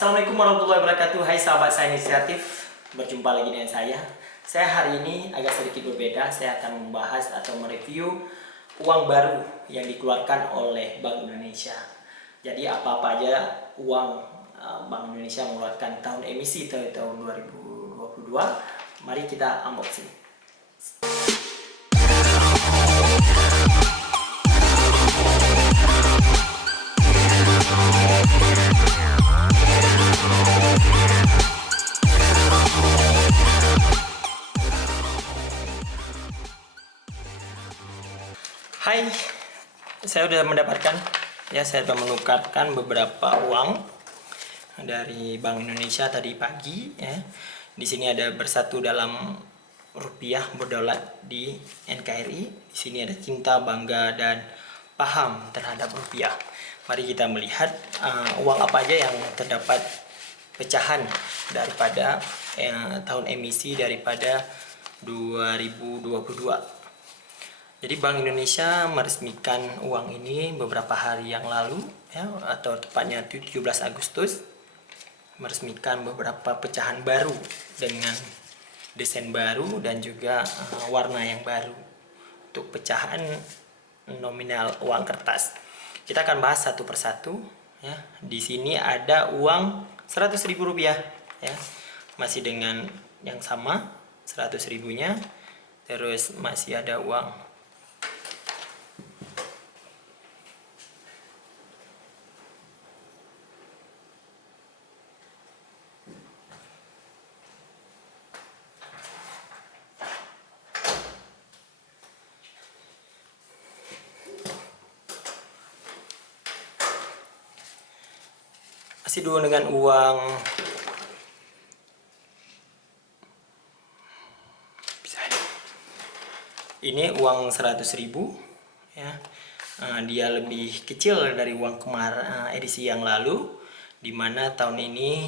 Assalamualaikum warahmatullahi wabarakatuh. Hai sahabat saya inisiatif, berjumpa lagi dengan saya. Saya hari ini agak sedikit berbeda. Saya akan membahas atau mereview uang baru yang dikeluarkan oleh Bank Indonesia. Jadi apa-apa aja uang Bank Indonesia mengeluarkan tahun emisi tahun 2022. Mari kita unboxing. Hai, saya sudah mendapatkan, saya sudah menukarkan beberapa uang dari Bank Indonesia tadi pagi. Di sini ada bersatu dalam rupiah berdaulat di NKRI. Di sini ada cinta, bangga, dan paham terhadap rupiah. Mari kita melihat uang apa aja yang terdapat pecahan daripada tahun emisi daripada 2022. Jadi Bank Indonesia meresmikan uang ini beberapa hari yang lalu, atau tepatnya 17 Agustus, meresmikan beberapa pecahan baru dengan desain baru dan juga warna yang baru untuk pecahan nominal uang kertas. Kita akan bahas satu persatu. Di sini ada uang 100.000 rupiah, masih dengan yang sama 100 ribunya. Terus masih ada uang masih dulu dengan uang ini uang 100.000, dia lebih kecil dari uang kemarin edisi yang lalu, dimana tahun ini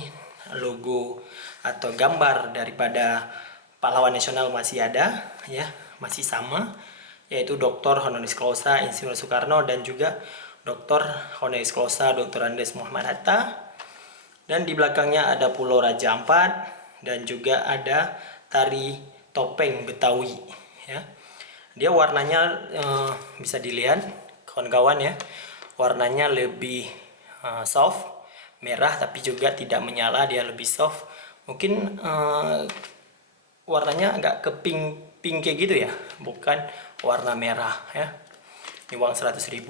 logo atau gambar daripada pahlawan nasional masih ada, masih sama, yaitu Dr. Honoris Causa Insinyur Soekarno dan juga Dr. Honoris Causa Dr. Andes Muhammad Hatta. Dan di belakangnya ada Pulau Raja Ampat dan juga ada tari topeng Betawi. Dia warnanya bisa dilihat kawan-kawan, warnanya lebih soft, merah tapi juga tidak menyala, dia lebih soft. Mungkin warnanya agak ke pink kayak gitu ya, bukan warna merah. Ini uang 100.000.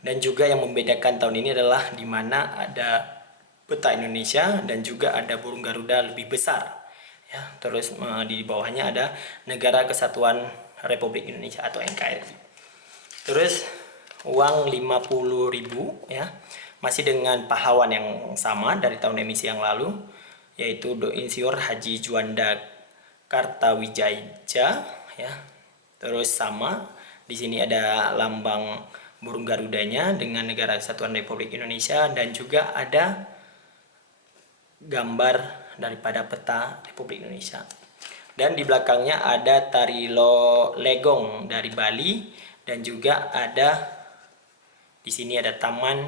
Dan juga yang membedakan tahun ini adalah dimana ada peta Indonesia dan juga ada burung Garuda lebih besar. Terus di bawahnya ada Negara Kesatuan Republik Indonesia atau NKRI. Terus uang 50.000, masih dengan pahlawan yang sama dari tahun emisi yang lalu, yaitu Insinyur Haji Juanda Kartawijaya. Terus sama, di sini ada lambang burung Garudanya dengan Negara Kesatuan Republik Indonesia dan juga ada gambar daripada peta Republik Indonesia. Dan di belakangnya ada tari legong dari Bali dan juga ada di sini ada Taman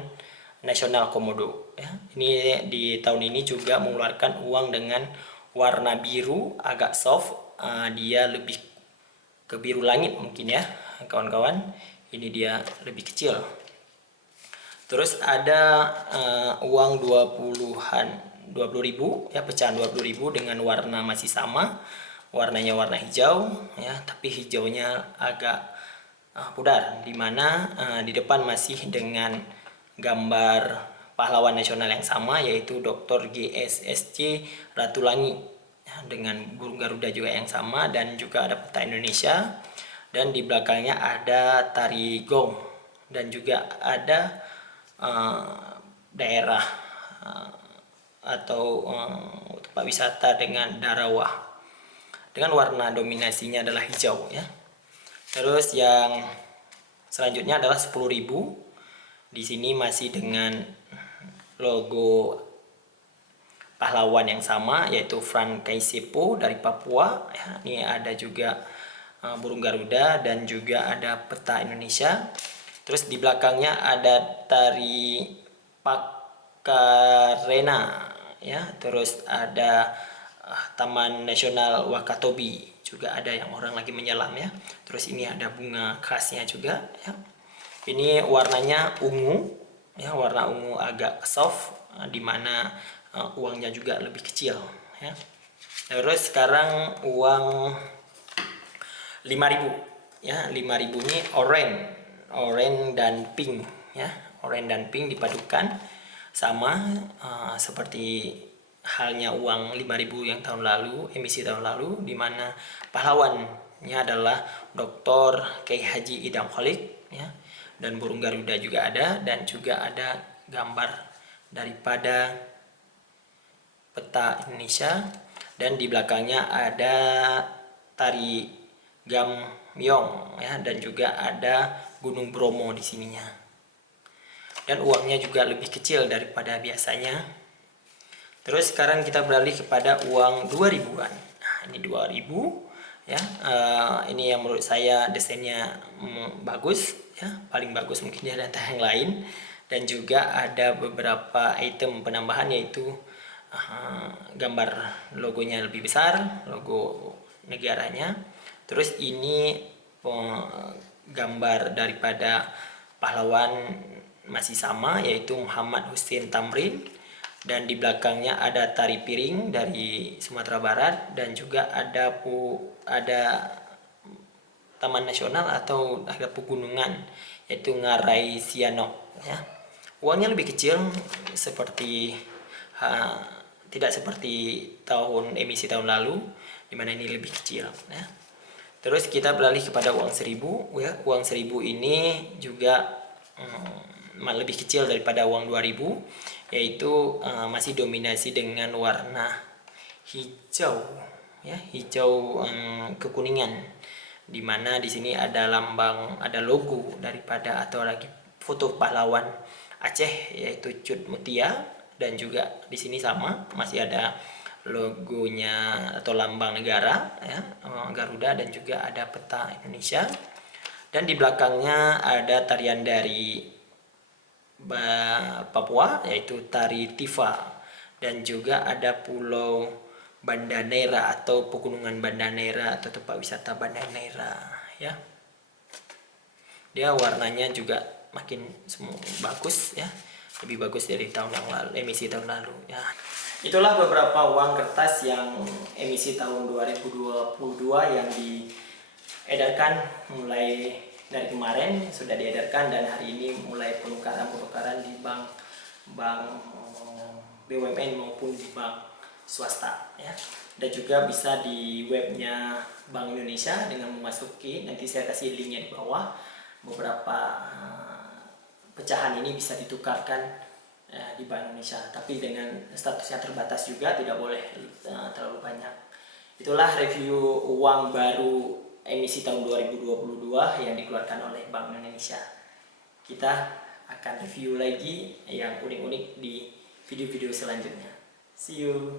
Nasional Komodo. Ini di tahun ini juga mengeluarkan uang dengan warna biru agak soft, dia lebih ke biru langit mungkin ya kawan-kawan. Ini dia lebih kecil. Terus ada uang 20.000, pecahan 20.000 dengan warna masih sama, warnanya warna hijau, tapi hijaunya agak pudar, dimana di depan masih dengan gambar pahlawan nasional yang sama, yaitu Dr. GSSC Ratulangi, dengan burung Garuda juga yang sama dan juga ada peta Indonesia. Dan di belakangnya ada tari gong dan juga ada daerah atau tempat wisata dengan darawah dengan warna dominasinya adalah hijau. Terus yang selanjutnya adalah 10.000. Di sini masih dengan logo pahlawan yang sama, yaitu Frank Kaisepo dari Papua. Ini ada juga burung Garuda dan juga ada peta Indonesia. Terus di belakangnya ada tari Pakarena ya. Terus ada Taman Nasional Wakatobi juga ada yang orang lagi menyelam ya. Terus ini ada bunga khasnya juga ya. Ini warnanya ungu ya, warna ungu agak soft, dimana uangnya juga lebih kecil ya. Terus sekarang uang 5.000 ya. 5.000 ini oranye dan pink ya. Oranye dan pink dipadukan sama seperti halnya uang 5.000 yang tahun lalu, emisi tahun lalu, di mana pahlawannya adalah Dr. Kiai Haji Idham Holik ya. Dan burung Garuda juga ada, dan juga ada gambar daripada peta Indonesia, dan di belakangnya ada tari gamyong ya, dan juga ada Gunung Bromo di sininya. Dan uangnya juga lebih kecil daripada biasanya. Terus sekarang kita beralih kepada uang 2000-an. Nah, ini 2000 ya. Ini yang menurut saya desainnya bagus ya, paling bagus mungkin di antara yang lain. Dan juga ada beberapa item penambahan, yaitu gambar logonya lebih besar, logo negaranya. Terus ini gambar daripada pahlawan masih sama, yaitu Muhammad Hussein Tamrin. Dan di belakangnya ada tari piring dari Sumatera Barat, dan juga ada taman nasional atau ada pegunungan, yaitu Ngarai Sianok ya. Uangnya lebih kecil, seperti tidak seperti emisi tahun lalu, dimana ini lebih kecil ya. Terus kita beralih kepada uang 1.000 ya. Uang 1.000 ini juga lebih kecil daripada uang 2.000, yaitu masih dominasi dengan warna hijau ya, hijau kekuningan, dimana di sini ada lambang, ada logo daripada atau lagi foto pahlawan Aceh, yaitu Cut Mutia. Dan juga di sini sama, masih ada logonya atau lambang negara ya, Garuda, dan juga ada peta Indonesia. Dan di belakangnya ada tarian dari Papua, yaitu tari Tifa. Dan juga ada pulau Banda Neira atau pegunungan Banda Neira atau tempat wisata Banda Neira ya. Dia warnanya juga makin bagus ya, lebih bagus dari tahun yang lalu, emisi tahun lalu ya. Itulah beberapa uang kertas yang emisi tahun 2022 yang diedarkan mulai dari kemarin, sudah diedarkan, dan hari ini mulai penukaran di bank BUMN maupun di bank swasta ya. Dan juga bisa di webnya Bank Indonesia dengan memasuki, nanti saya kasih linknya di bawah, beberapa pecahan ini bisa ditukarkan di Bank Indonesia, tapi dengan statusnya terbatas juga, tidak boleh terlalu banyak. Itulah review uang baru emisi tahun 2022 yang dikeluarkan oleh Bank Indonesia. Kita akan review lagi yang unik-unik di video-video selanjutnya. See you.